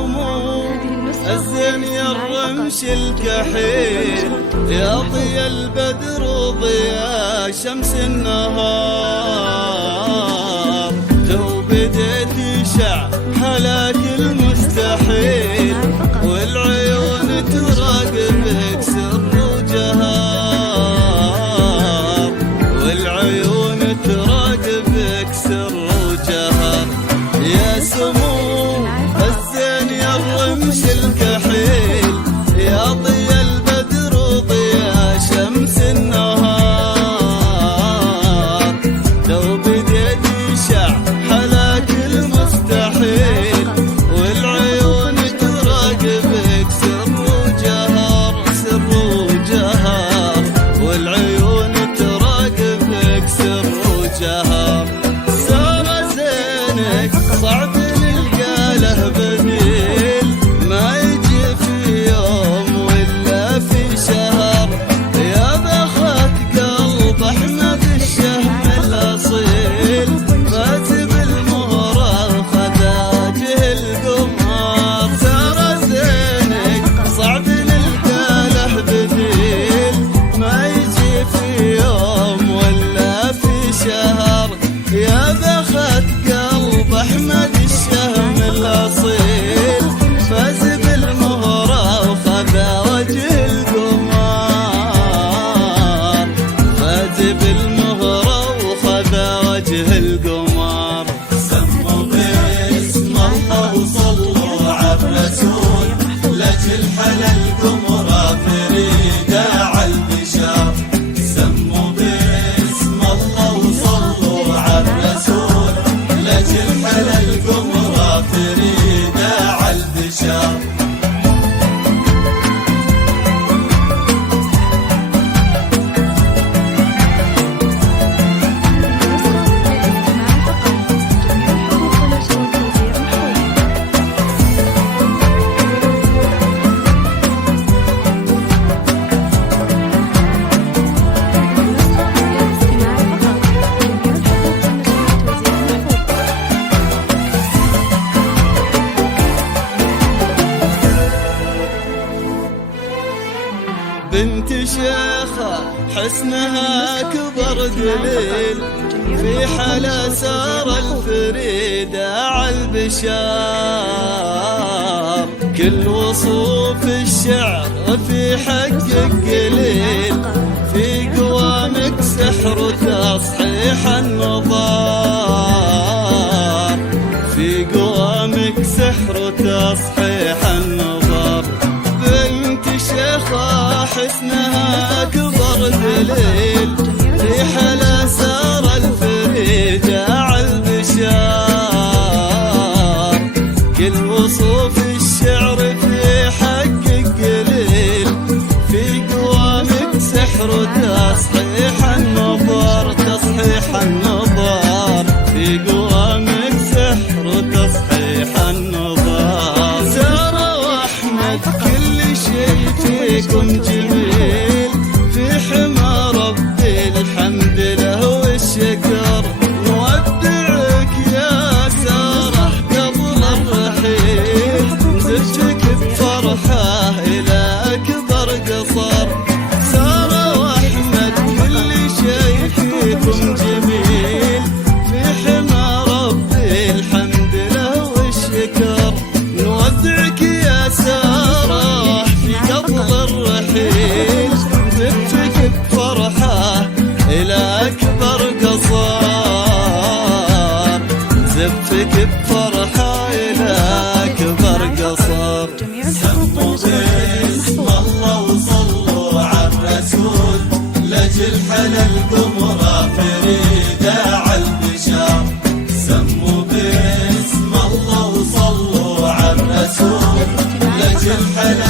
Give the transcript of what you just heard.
سمو الزين يا الرمش الكحيل، يا ضيا البدر وضيا شمس النهار، تو بديت يشع هلاك المستحيل، والعيون تراقبك سر وجهار، والعيون تراقبك سر وجهار. يا سمو الزين يا الرمش الكحيل، يا ضيا البدر وضيا شمس النهار، لو بديت يشع هلاك المستحيل، والعيون تراقبك سر وجهار، سر وجهار، والعيون تراقبك سر وجهار. سار زينك صعب نلقى له بديل، ما يجي في يوم ولا في شهر، يا بخت قلب احمد الشهم الاصيل، فاز بالمهرة خذا وجه القمر. سار زينك صعب نلقى له بديل، ما يجي في يوم ولا في شهر، يا بخت قلب احمد الشهم الاصيل، فاز بالمهرة وخذا وجه القمر، فاز بالمهرة وخذا وجه القمر. سموا باسم الله وصلوا على الرسول، لاجل حلا القمرة فريدة عالبشار. سموا باسم الله وصلوا على الرسول، لاجل حلا القمرة فريدة عالبشار. بنت شيخة حسنها كبر دليل، في حلا سار الفريدة عالبشار، كل وصوف الشعر في حقك قليل، في قوامك سحر وتصحيح النظار، في قوامك سحر وتصحيح النظار. بنت شيخة حسنها كبر دليل، في حلا سار الفريدة عالبشار، كل وصوف الشعر في حقك قليل، في قوامك سحر وتصحيح النظر، تصحيح النظر، في قوامك سحر وتصحيح النظر. سارة واحمد كل شيء فيكم جميل، في حمى ربي الحمد له والشكر، نودعك يا سارة قبل الرحيل، زدتك بفرحة إلى أكبر قصر. سارة واحمد كل شيء فيكم جميل، في حمى ربي الحمد له والشكر، نودعك يا سارة في قبل الرحيل، زدتك بفرحة إلى أكبر قصر، زدتك بفرحة إلى أكبر قصر. سموا باسم الله وصلوا على الرسول، لاجل حلا القمرة فريدة عالبشار. سموا باسم الله وصلوا على الرسول، لاجل حلا